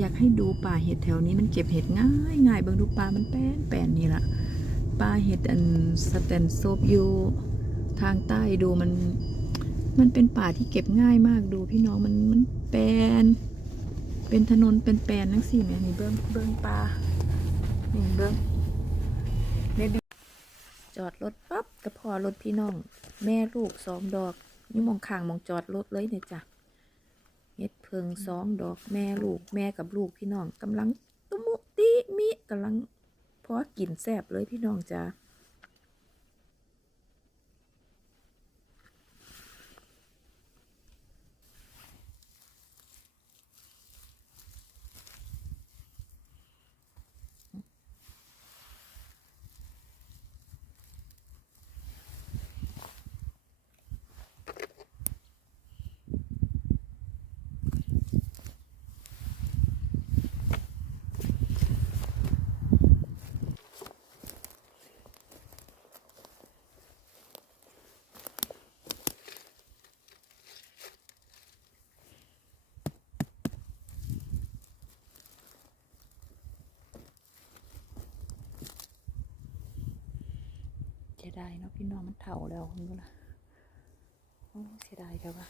อยากให้ดูป่าเห็ดแถวนี้มันเก็บเห็ดง่ายง่ายบิ่งดูป่ามันแป้นแป้นนี่ละป่าเห็ดอันสแตนโซบอยู่ทางใต้ดูมัน มันเป็นป่าที่เก็บง่ายมากดูพี่น้องมันมันแปนเป็นถนนเป็นแปลนทั้งสี่แม่นี่เบิ้งเบิ้งป่านี่เบิ้งเด็ดจอดรถปั๊บกระพอรถพี่น้อง แม่ลูกสองดอกนี่มองข้างมองจอดรถเลยเนี่ยจ้ะ เฮ็ดเพิงสองดอกแม่ลูกแม่กับลูกพี่น้องกำลังตุมุติมิกำลังพอกินแซบเลยพี่น้องจ้า เสียดายเนาะพี่น้องมันเฒ่าแล้วคุณผู้ละโอ้เสียดายครับว่า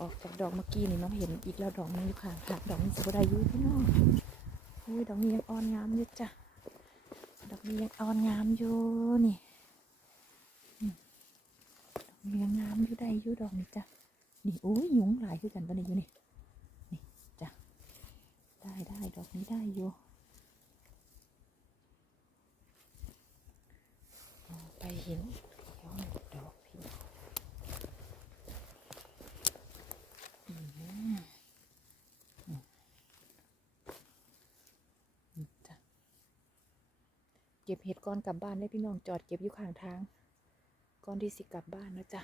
ออกจากดอกเมื่อกี้นี่น้องเห็นอีกแล้วดอกนึงอยู่ข้างทางดอกนี้สิบได้อยู่พี่น้องโอ้ยดอกนี้ยังอ่อนงามอยู่จ้ะดอกนี้ยังอ่อนงามอยู่นี่ดอกนี้ยังงามอยู่ได้อยู่ดอกนี้จ้ะนี่โอ้ยยุงหลายคือกันปะนี่อยู่นี่นี่จ้ะได้ได้ดอกนี้ได้อยู่ ไปเห็นย้อนดอกพี่อืมอืมจ้ะเก็บเห็ดก่อนกลับบ้านได้พี่น้องจอดเก็บอยู่ข้างทางก่อนที่สิกลับบ้านนะจ๊ะ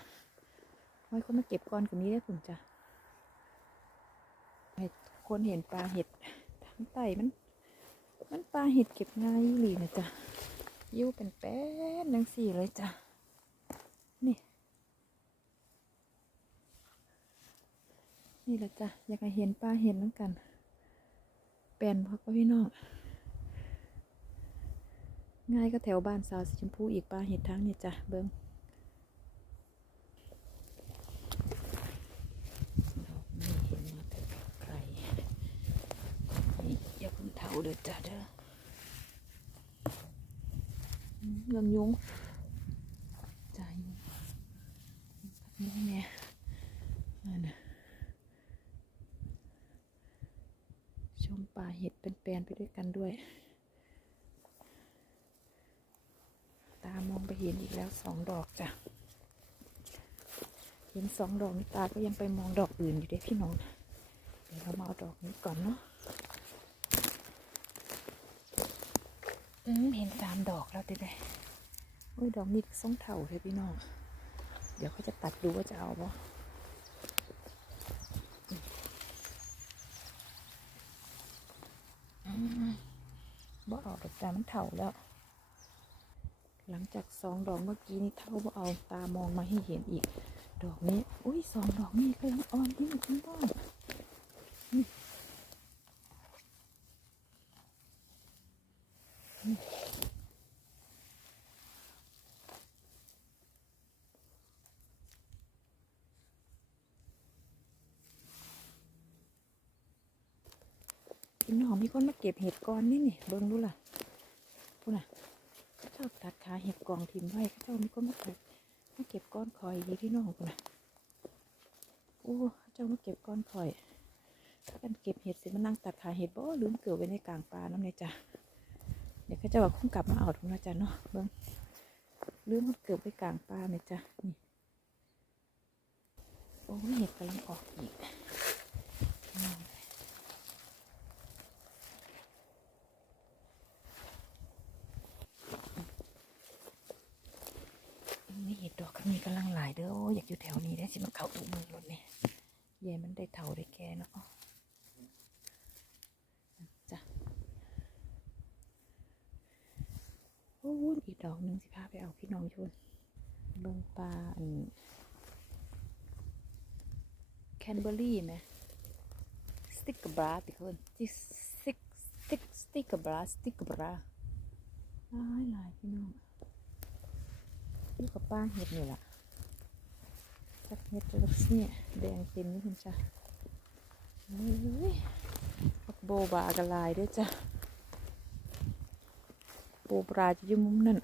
ไว้คนมาเก็บก่อนกว่านี้ได้คุณจ้ะให้คนเห็นปลาเห็ดทางใต้มัน มันปลาเห็ดเก็บง่ายอีหลีนะจ๊ะ ยิ้วเป็นแป้นนังสี่เลยจ้ะ นี่ นี่แหละจ้ะ อยากให้เห็นป้าเห็นน้ำกัน แปลนพักพี่น้อง ง่ายก็แถวบ้านสาวสีชมพูอีกป้าเห็ดทั้งนี่จ้ะ เบิ้งดอกนี่เห็นมาแต่ไกลนี่อย่าเพิ่งเท่าเด้อจ้ะเด้อ เรื่องยุงใจยุงยุงแม่นั่นน่ะชมป่าเห็ดเป็นแปลนไปด้วยกันด้วย ตามองไปเห็นอีกแล้วสองดอกจ้ะ เห็นสองดอกนี่ตาก็ยังไปมองดอกอื่นอยู่ด้พี่น้อง เดี๋ยวเรามาเอาดอกนี้ก่อนเนาะ อืม เห็นสามดอกแล้วเด้ๆโอ้ยดอกนี้ส่งเท่าเลยพี่น้อง เดี๋ยวเขาจะตัดดูว่าจะเอาปะบ่เอาดอกแต่มันเท่าแล้ว หลังจากสองดอกเมื่อกี้นี่เท่าบ่เอาตามองมาให้เห็นอีก ดอกนี้ อุ้ยสองดอกนี้ก็ยังอ่อนที่คุณบ้อง พี่น้องมีคนมาเก็บเห็ดก่อนนี่นี่เบิ้งดูล่ะพูน่ะเขาเจ้าตัดขาเห็ดกองทิมไว้เขาเจ้ามีคนมาเก็บมาเก็บก้อนคอยดีพี่น้องพูน่ะโอ้เขาเจ้ามาเก็บก้อนคอยถ้ากันเก็บเห็ดเสร็จมานั่งตัดขาเห็ดบ่ลืมเกลือไว้ในกลางปลาน้ำในจ้ะเดี๋ยวเขาเจะว่าคงกลับมาเอาทุกนะจ้ะเนาะเบิ้งลืมมันเกลือไว้กลางปลาเนี่ยจ้ะนี่โอ้ยเห็ดกำลังออกอีกพี่น้อง นี่เห็ ดอกก็มีกำลังหลายเด้ออยากอยู่แถวนี้ได้สิมาเข้าตู้มือรถเนี่เย่มันได้เท่าได้แก่เนาะจ้ะโอ้อีกดอกหนึ่งสิพาไปเอาพี่น้องชวนเบิ่งปลาอันแคนเบอรี่ไหมสติกเกอร์บราติคนสติกสติกสติกเกอร์บราสติกเกอร์บราหลายหลายพี่น้อง อยู่กับป้าเห็ดนี่แหละจักเห็ดจักเนี่ยแดงเต็มนี่คุณจ้ะเฮ้ยบักโบบากระลายด้วยจ้ะโบปลาจะอยู่มุมนั่น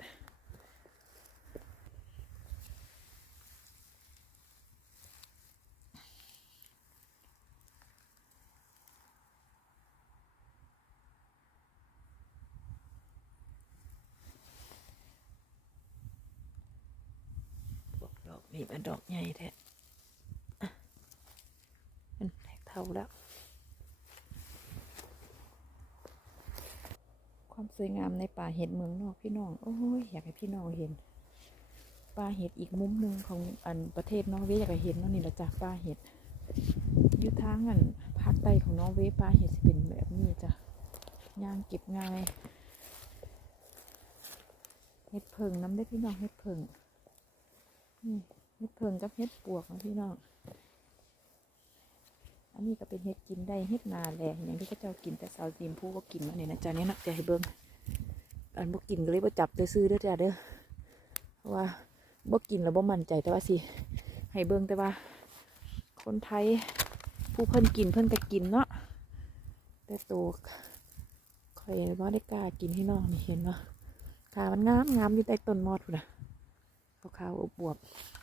นี่มันดอกใหญ่แท้มันแตกเท่าแล้ว ความสวยงามในป่าเห็ดเมืองนอกพี่น้อง โอ้ยอยากให้พี่น้องเห็นป่าเห็ดอีกมุมหนึ่งของอันประเทศนอร์เวย์อยากให้เห็นเนาะนี่แหละจ้ะป่าเห็ดอยู่ทางอันภาคใต้ของนอร์เวย์ป่าเห็ดสิเป็นแบบนี้จ้ะย่างเก็บง่ายเห็ดเพิงน้ำได้พี่น้องเห็ดเพิงนี่ ดเพิงกับเห็ดปวกนะพี่น้อง อันนี้ก็เป็นเห็ดกินได้เห็ดนาแรงอย่างที่เขาเจ้ากินแต่สาวจีนผู้ก็กินมาเนี่ยนะจ๊ะเนี่ยนะจะให้เบิ้งอันบ่กินก็เลยบ่จับเลยซื้อเด้อจ้ะเด้อเพราะว่าบ่กินแล้วบ่มั่นใจแต่ว่าสิให้เบิ้งแต่ว่า คนไทยผู้เพิ่นกินเพิ่นก็กินเนาะแต่ตัวคอยว่าได้กล้ากินให้น้องนี่เห็นเนาะขามันงามงามอยู่ใต้ต้นมอดพุ่นนะขาวๆอวบๆ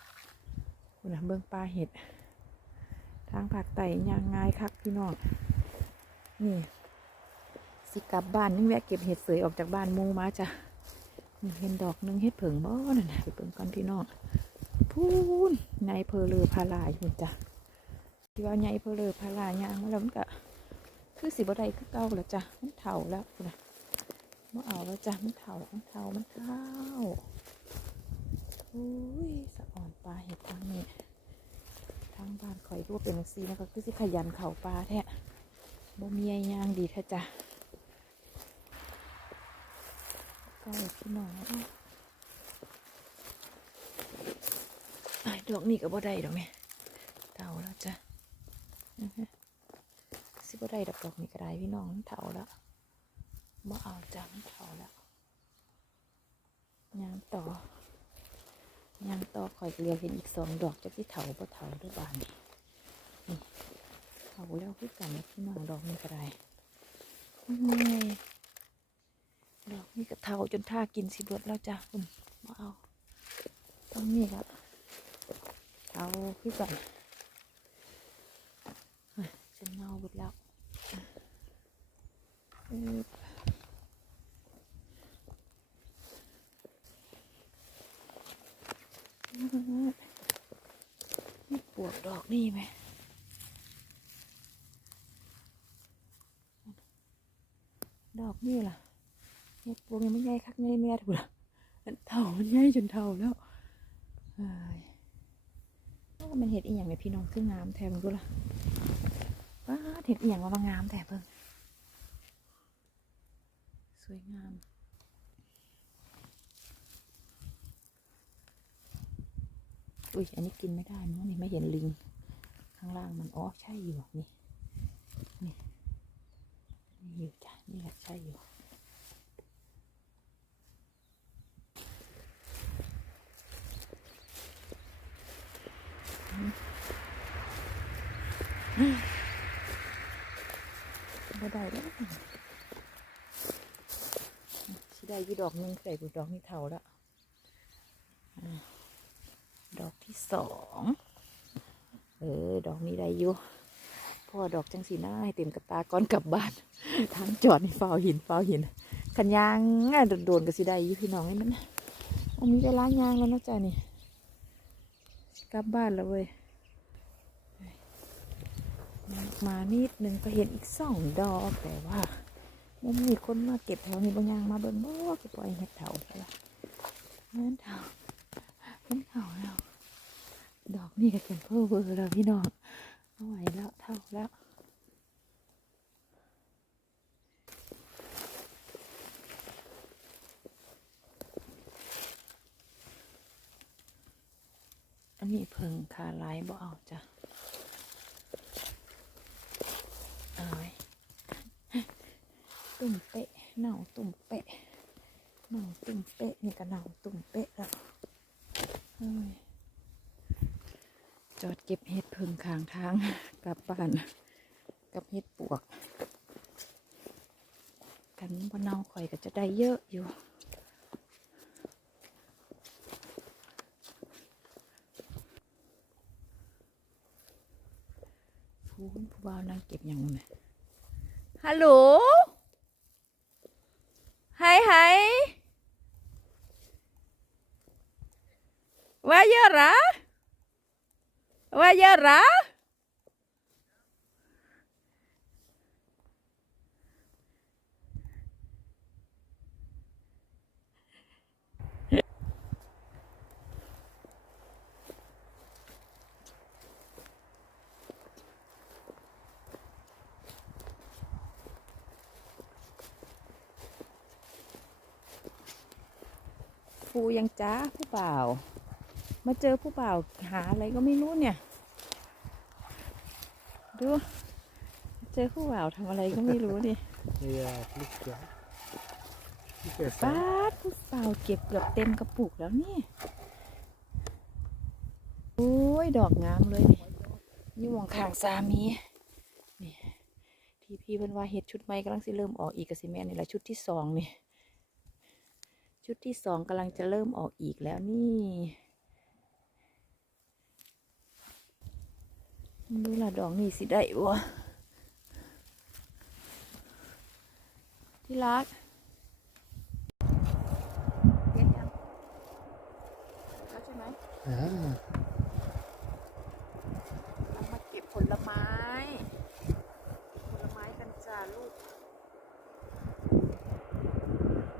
คุณนะเบื้องปลาเห็ด ทางผักไต่ยางง่ายคักพี่น้อง นี่ สิกลับบ้านนึงแวะเก็บเห็ดเสยออกจากบ้านมูมาจ้ะนี่เห็นดอกหนึงเห็ดเผิงบ่นั่นนะไปเบิ่งก่อนพี่น้องพูนในเพอเลอพาลาอยู่จ้ะที่ว่าใหญ่เพอเลอพาลายยางมาแล้วมันก็คือสิบ่ได้คือเก่าแล้วจ้ะมันเฒ่าแล้วคุณนะบ่เอาแล้วจ้ะมันเฒ่ามันเฒ่ามันเฒ่า อุ้ยสะอ่อนปลาเห็ดทางนี้ทางบ้านข่อยรูปเป็นซีนะคะคือสิขยันเข่าปลาแท้บ่มีไอย่างดีแท้จ้ะก็พี่น้องไอ้ดอกนี่ก็บ่ได้ดอกนี่เท่าแล้วจ้ะสิบ่ได้ดอกดอกนี่ก็ได้พี่น้องเต่าแล้วบ่เอาจ้ะมันเท่าแล้วยางต่อ ยังต่อคอยเรียกเห็นอีกสองดอกจะที่เถาบ่เถาด้วยบานนี่เถาแล้วคือกันพี่น้องดอกนี้ก็ได้โอ้ยดอกนี้ก็เถาจนท่ากินสิเบิดแล้วจ้ะคุณมาเอาต้องนี่ครับเถาคือกันเฮ้ยฉันเน่าเบิดแล้วอือ นี่ปวกดอกนี่ไหมดอกนี่ล่ะเห็ดปวกยังไม่ใหญ่คักใหญ่แม่ถูกละอันเท่ามันใหญ่จนเท่าแล้วเอ้ยโอ้มันเห็ดอีหยังเนี่ยพี่น้องคืองามแทนดูล่ะว้าเห็ดอีหยังว่ามางามแต่เพิ่งสวยงาม อุ้ยอันนี้กินไม่ได้มั้งนี่ไม่เห็นลิง ข้างล่างมันอ๋อใช่อยู่นี่นี่นี่อยู่จ้ะนี่แหละใช่อยู่บ่ได้แล้วสิได้ยี่ดอกนึงใส่ดอกนี้เท่าแล้ว ดอกที่สองเออ ดอกนี้ได้อยู่พ่อดอกจังสีหน้าให้เต็มกระตาก่อนกลับบ้านทางจอดในฝ้าหินฝ้าหินขันยางโดนๆก็สิได้อยู่พี่น้องให้มันอันนี้ได้ล้างยางแล้วนะจ้ะนี่กลับบ้านแล้วเว้ยมานิดนึงก็เห็นอีกสองดอกแต่ว่ามันมีคนมาเก็บแถวนี้บางอย่างมาเบิ่งบ่ก็ปล่อยเห็ดเถาใช่ปะงั้นเถามันเท่าแล้ว ดอกนี่ก็เป็นเพื่อเบอร์แล้วพี่น้องเอาไหวแล้วเท่าแล้วอันนี้เพิงคาไลบ่เอาจ้ะเอ่อตุ่มเปะเน่าตุ่มเปะเน่าตุ่มเปะนี่ก็เน่าตุ่มเปะแล้วเฮ้ย จอดเก็บเห็ดพึ่งข้างทางกลับบ้านกับเห็ดปวก กันบ่เนาข่อยก็จะได้เยอะอยู่ผู้ผู้บ่าวนั่งเก็บอย่างนั้ฮัลโหลไฮไฮว่าเยอะหระ ว่าเยอะหระผู้ยังจ้าผู้บ่าว มาเจอผู้บ่าวหาอะไรก็ไม่รู้เนี่ย ดูเจอผู้บ่าวทำอะไรก็ไม่รู้นี่ Ja, flicka. Flicka är ป้า fan. ดผู้บ่าวเก็บเกือบเต็มกระปุกแล้วนี่โอ้ยดอกงามเลยนี่นี่หมองข้างสามีนี่ที่พี่เพิ่นว่าเฮ็ดชุดใหม่กำลังสิเริ่มออกอีกกสิแม่นนี่แหละชุดที่สองนี่ชุดที่สองกำลังจะเริ่มออกอีกแล้วนี่ ดูละดอกนี่สิได้บ่ที่รักเห็นยังแล้วใช่ไหม Ja. เรามาเก็บผลไม้ ผลไม้กันจ้าลูก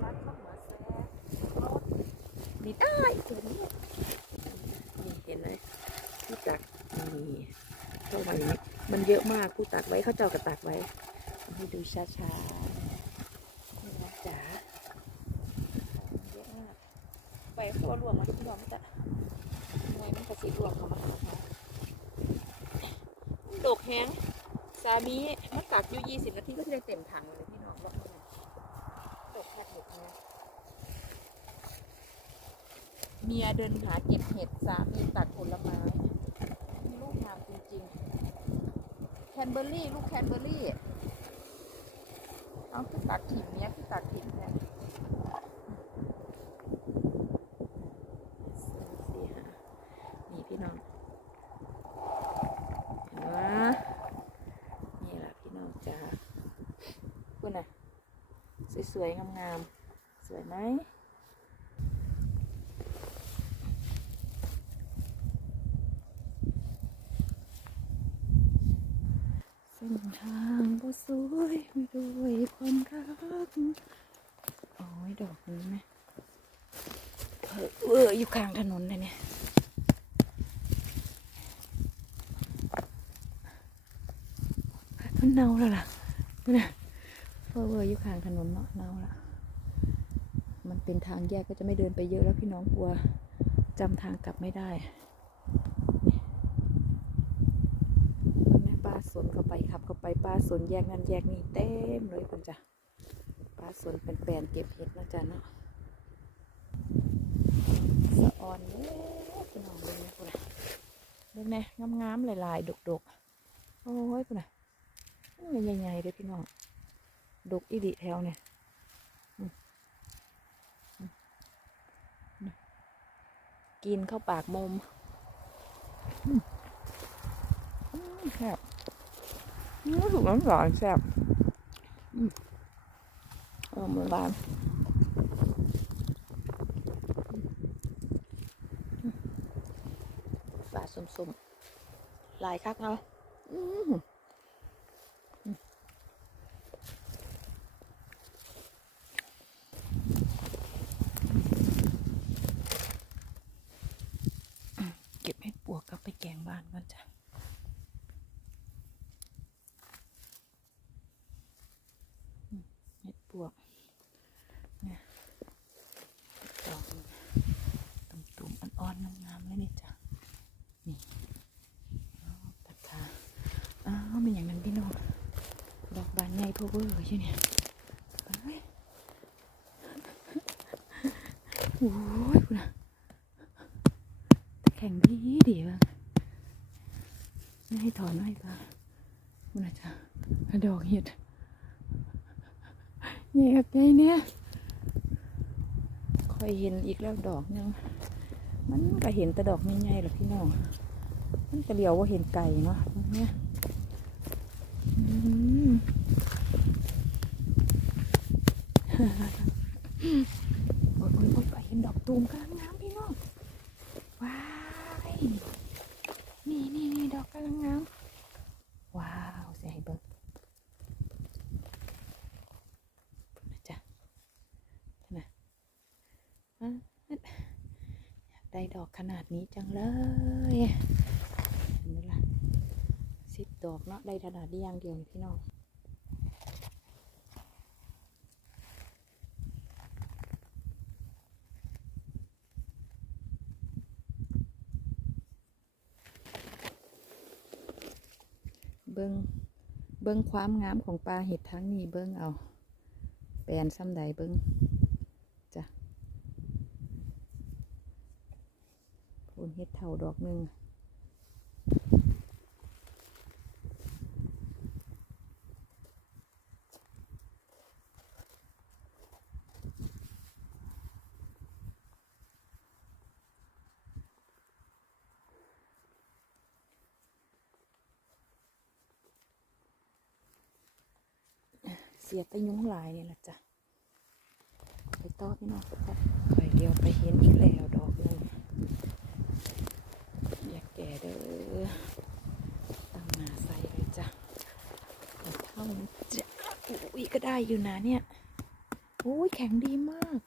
รัดข้าวเหมาแซ่นี่ได้ตัวนี้นี่เห็นไหมผู้ตักนี่ เข้ามาอย่มันเยอะมากผู้ตักไว้เขาเจ้ากระตักไว้ให้ดูช้าๆนี่นะจ๋าเยอะมากไปเขารวมมาที่รวมจะมวยมันกระสีรวมมาหาเขาดกแห้งสามีมันตักอยู่ยี่สิบนาทีก็จะได้เต็มถังเลยพี่น้องว่าดกแค่เห็ดนะเมียเดินหาเก็บเห็ดสามีตัดผลไม้ งามจริงๆ แคนเบอร์รี่ ลูกแคนเบอร์รี่ เอาคือตัดถิ่มเนี้ยคือตัดถิ่มเนี่ยสี่ห้านี่พี่น้องเห็นไหมนี่แหละพี่น้องจ้าคุณน่ะ สวยๆ งามๆ สวยไหม เส้น ทางก็สวยไม่ด้วยความรักโอ้ยดอกนี้ไหมเออเอออยู่กลางถนนเลยเนี่ยมันเน่าแล้วล่ะนั่นน่ะเฟอเวอร์อยู่ข้างถนนเนาะเน่าละมันเป็นทางแยกก็จะไม่เดินไปเยอะแล้วพี่น้องกลัวจำทางกลับไม่ได้นี่แม่ป้าส นเข้าไปขับเข้าไปป้าสนแยกนั้นแยกนี้เต็มเลยคุณจ้ะป้าสนเป็นแปลนเก็บเห็ดนะจ๊ะเนาะสะออนเลยพี่น้องเบิ่งนะคุณนะเบิ่งแน่งามๆหลายๆดกๆโอ้ยพุ่นะมันใหญ่ๆเลยพี่น้องดกอีดิแถวเนี่ยกินเข้าปากมมอืมอืมแซ่บ อืมถูกน้ำหวานแซ่บอืมเออมันบานอืมฝาสมๆลายคักเนาะ พวกเนี่ยดอตุ่มๆอ่อนๆงามๆเลยนี่จ้ะนี่ตัดขาอ้าวเป็นอย่างนั้นพี่น้องดอกบานใหญ่พวกเวอร์ใช่ไหมโอ้ยคุนะแข็งดีดีบ้างไม่ให้ถอนไม่บ้างมันอาจารย์ดอกเห็ด แยกใจเนี่ยคอยเห็นอีกแล้วดอกนึงมันก็เห็นแต่ดอกใหญ่หรอกพี่น้องมันก็เลียวว่าเห็นไก่เนาะเนี่ยอืม โอ้ยโอ้ยโอ้ยไปเห็นดอกตูมกำลังงามพี่น้อง ว้าย นี่นี่นี่ดอกกำลังงาม ว้าวเสียให้เบิ้งนะจ๊ะนะอะอยากไดอกขนาดนี้จังเลยเห็นไหมล่ะสิบดอกเนาะได้ขนาดนี้อย่างเดียวพี่น้องเบิ้งเบิ้งความงามของปลาเห็ดทั้งนี้เบิ้งเอา แปลนซ้ำใดเบิ้งจ้ะโคนเห็ดเท่าดอกหนึ่งเสียไปยุ้งลายนี่แหละจ้ะ ไปต่อพี่น้องครับคอยเดียวไปเห็นอีกแล้วดอกหนึ่ง กแก่เด้อตั้งนาใส่เลยจ้ะเท่านี้จะอุ้ยก็ได้อยู่นะเนี่ยโอ้ยแข็งดีมาก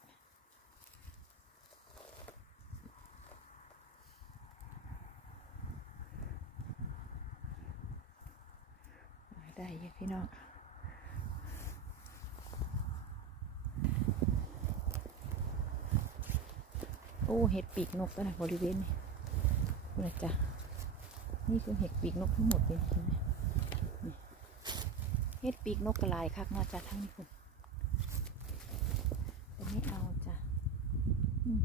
ได้ยู่พี่น้องโอ้เห็ดปีกนกก็นะบริเวณนี้ คุณอาจารย์นี่คือเห็ดปีกนกทั้งหมดเลยเห็นไหมเห็ดปีกนกกระลายคักเนาะจ้ะทั้งนี้คุณแต่ไม่เอาจ้ะอืม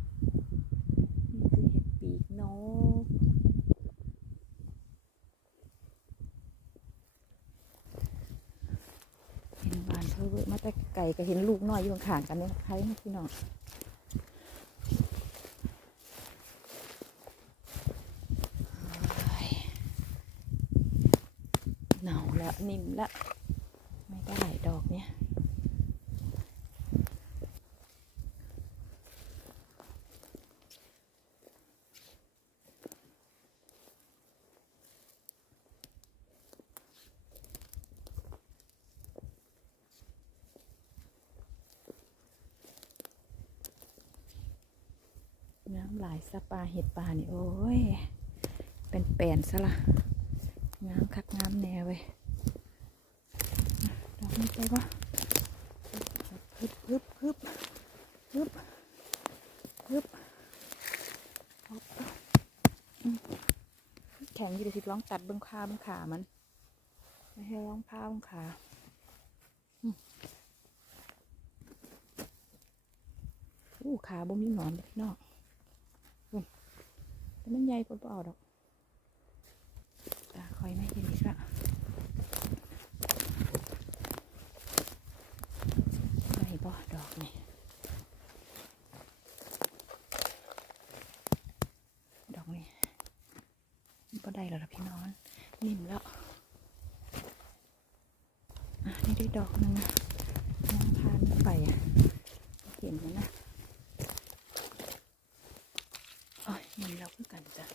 นี่คือเห็ดปีกนกเห็นบานเพิ่มมาแต่ไก่ก็เห็นลูกน้อยอยู่ข้างกันเนี่ยใครนะพี่น้อง เห นิ่มล้วไม่ได้ดอกเนี้ยน้ำลายสปาเห็ดปลานี่โอ้ย เป็นแปลนซะละงามคักงามแนวเว้ย ไปวะฮึบฮึบฮึบฮึบฮึบแข็งอยู่สิร้องตัดเบื้องขาเบื้องขามัน ไม่ให้ร้องผ้าเบื้องขาอู้ขาบ่มีหนอนพี่น้องเบิ่งแต่มันใหญ่กว่าเปล่าดอกตาคอยไม่เห็นอีกละไปบ่ดอกนี่ดอกนี่ก็ได้แล้วล่ะพี่น้องนิ่มแล้วอะนี่ไดอกหนึงนะน้องพานไปเห็นแล้วนะโอ้ยนิ่มแล้วคือกันจ้ะ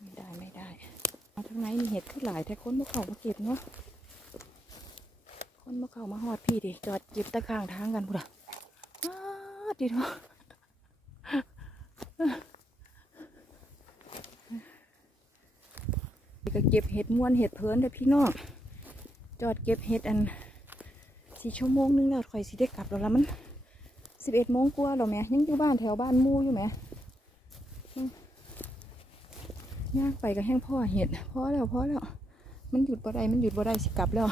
ไม่ได้ไม่ได้เอาทางไหนมีเห็ดขึ้นหลายแต่คนมาเขามาเก็บเนาะคนมาเขามาหอดพี่ดิจอดเก็บตะข้างทางกันพุ่นอะดิเนาะก็เก็บเห็ดม้วนเห็ดเพลินเด้พี่น้อง จอดเก็บเห็ดอันสี่ชั่วโมงนึงแล้วค่อยสิได้กลับแล้วละมันสิบเอ็ดโมงกว่าแล้วแม่ยังอยู่บ้านแถวบ้านมู่อยู่แม่ย่างไปก็แห้งพ่อเห็ดพ่อแล้วพ่อแล้ว มันหยุดบ่ได้มันหยุดบ่ได้สิกลับแล้ว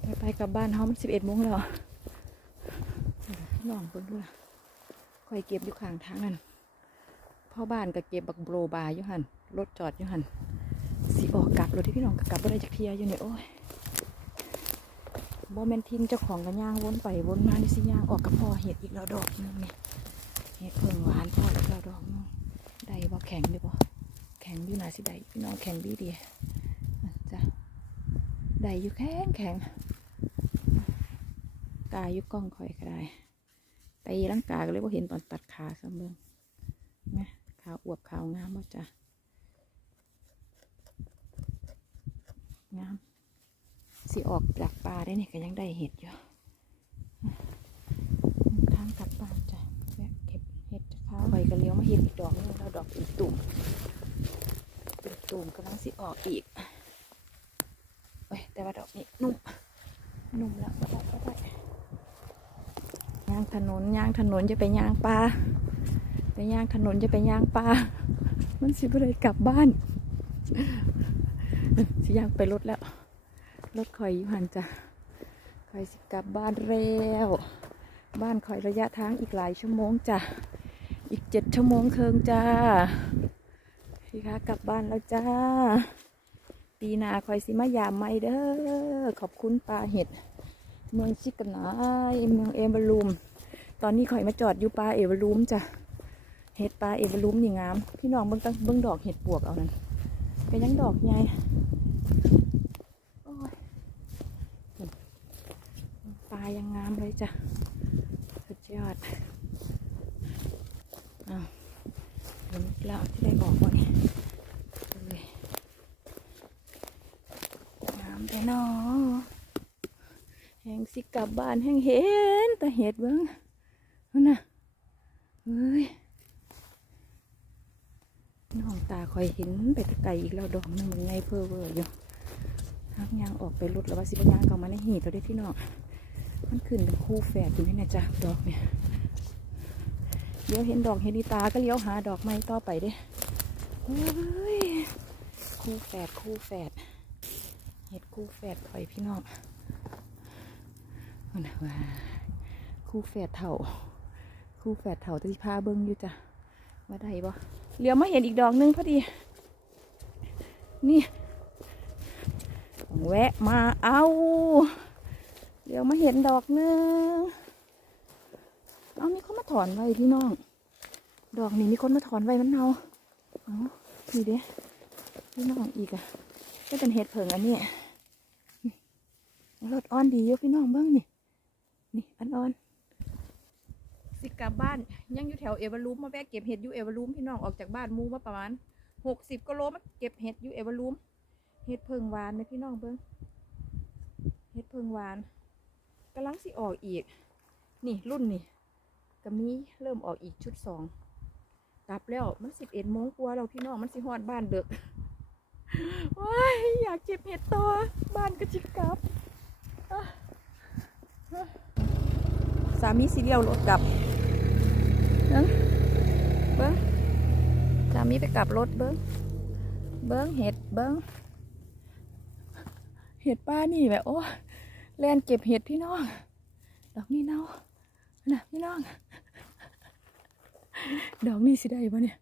ไปไปกลับบ้านเขามันสิบเอ็ดโมงแล้วนองเบิ่งด้วยคอยเก็บอยู่ข้างทางนั่นพ่อบ้านก็เก็บบักโบรบาอยู่หันรถจอดอยู่หัน สิออกกลับรถที่พี่น้องกลับบ่ได้จักเทียอยู่เนี่ยโอ้ยบ่แมนทินเจ้าของก็ย่างวนไปวนมานี่สิย่างออกกับพ่อเห็ดอีกแล้วดอกนึงเนี่ยเห็ดเพิ่งหวานพ่ออีกแล้วดอกนึงได้บ่แข็งด้บ่แข็งอยู่น่าสิได้พี่น้องแข็งดีดีจ้ะได้อยู่แข็งแข็งกายอยุกกล้องคอยก็ได้ตีร่างกายก็เลยว่าเห็นตอนตัดขาซ้ำเบิ่งนะขาวอวบขาวงามว่าจ้ะ งาม สิออกจากป่าได้เนี่ยก็ยังได้เห็ดอยู่ทางกลับบ้านจ้ะแวะเก็บเห็ดจะข้าวไปก็เลี้ยวมาเห็ดอีกดอกหนึงแล้วดอกเป็นตุ่มเป็นตุ่มกำลังสิออกอีกเอ้ยแต่ว่าดอกนี้นุ่มนุ่มแล้วก็ได้ก็ได้ย่างถนนย่างถนนจะไปย่างปลาไปย่างถนนจะไปย่างปลามันสิบ่ได้กลับบ้าน สิย่างไปรถแล้วรถคอยอยู่หันจ้ะคอยสิกลับบ้านแล้วบ้านคอยระยะทางอีกหลายชั่วโมงจ้ะอีกเจ็ดชั่วโมงเคิงจ้าพี่คะกลับบ้านแล้วจ้า ปีนาคอยสิมายามไม่เด้อขอบคุณปลาเห็ด เมืองชิกนายเมืองเอเวอร์ลูม ตอนนี้ข่อยมาจอดอยู่ปลาเอเวอร์ลูมจ้ะเห็ดปลาเอเวอร์ลูมนี่งาม พี่น้องเบิ่งตั้งเบิ่งดอกเห็ดปวกเอานั่นก็ยังดอกใหญ่ ปลายังงามเลยจ้ะ สุดยอดอ้าวเดี๋ยวนี้แล้วที่ได้บอกว่านี่เลยงามแต่นอแหงสิกลับบ้านแหงเห็นแต่เห็ดเบิ้งนั่นนะเฮ้ยน้องตาคอยเห็นไปตะไกลอีกแล้วดอกหนึงมันไงเพ้อเวอร์อยู่ ทางยางออกไปรุดแล้วว่าสิบยางเข้ามาในหีบเราได้พี่น้องมันขึ้นเป็นคู่แฝดอยู่นี่นะจ๊ะดอกเนี่ยเดี๋ยวเห็นดอกเฮดิตาก็เลี้ยวหาดอกไม้ต่อไปเด้เฮ้ยคู่แฝดคู่แฝดเห็ดคู่แฝดคอยพี่น้องนะว่าคู่แฝดเถ่า คู่แฝดเถ่าตที่พาเบิ้งอยู่จ้ะว่าได้บ่เหลียวมาเห็นอีกดอกหนึงพอดี นี่ แวะมาเอาเหลียวมาเห็นดอกหนึงเอามีคนมาถอนไว้พี่น้อง ดอกนี้มีคนมาถอนไว้มันเนาเอานี่เด้พี่น้องอีกอะก็เป็นเห็ดเผิงอันนี้รถออนดีอยู่พี่น้องเบิ้งนี่ นี่อันออนสิกลับบ้านยังอยู่แถวเอเวอร์ลูมมาแวะเก็บเห็ดอยู่เอเวอร์ลูมพี่น้องออกจากบ้านมูมาประมาณหกสิบกิโลมาเก็บเห็ดอยู่เอเวอร์ลูม เห็ดเพิงหวานไหมพี่น้องเบิ้งเห็ดเพิงหวานกำลังสิออกอีก นี่รุ่นนี่ก็มีเริ่มออกอีกชุดสองกลับแล้วมันสิบเอ็ดโมงกว่าแล้วพี่น้องมันสิฮอดบ้านเด็กว้ายอยากเก็บเห็ดต่อบ้านก็จิกลับสามีสิเลียวรถกลับเบิ้งเบิ้งสามีไปกลับรถเบิ้งเบิ้งเห็ดเบิ้ง ห็ดป้านี่แบบโอ้แลนเก็บเห็ดพี่น้อง ดอกนี่เน่านะพี่น้อง ดอกนี่สิได้ปะเนี่ย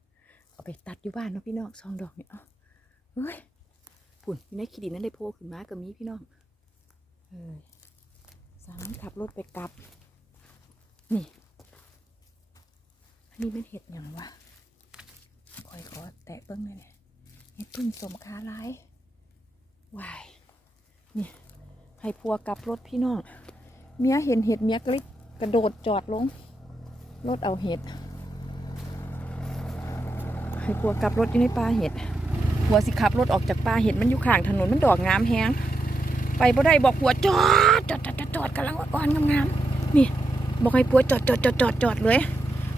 เอาไปตัดอยู่บ้านเนาะพี่น้องสองดอกเนี่ยเฮ้ยปุ่นอยู่ในขีดินนั้นได้โผล่ขึ้นมากับมีพี่น้องเอ้ยสามขับรถไปกลับ นี่ อันนี้เป็นเห็ดอย่างวะคอยขอแตะเบิ้งหน่อยเนี่ยเห็ดพึ่งสมคาร้ายวาย นี่ให้พัวกลับรถพี่น้อง เมียเห็นเห็ดเมียกลยกระโดดจอดลง รถเอาเห็ด ให้พัวกลับรถอยู่ในป่าเห็ดหัวสิขับรถออกจากป่าเห็ดมันอยู่ข้างถนนมันดอกงามแฮงไปบ่ได้บอกผัวจอดจอดจอดจอดจอดกำลังอ่อนงามๆนี่บอกให้ปัวจอดจอดจอดจอดจอดเลย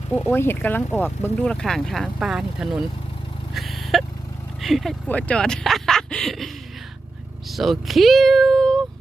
โอ้ยเห็ดกำลังออกเบิ้งดูระข่างทางปลานี่ถนนให้ปัวจอด so cute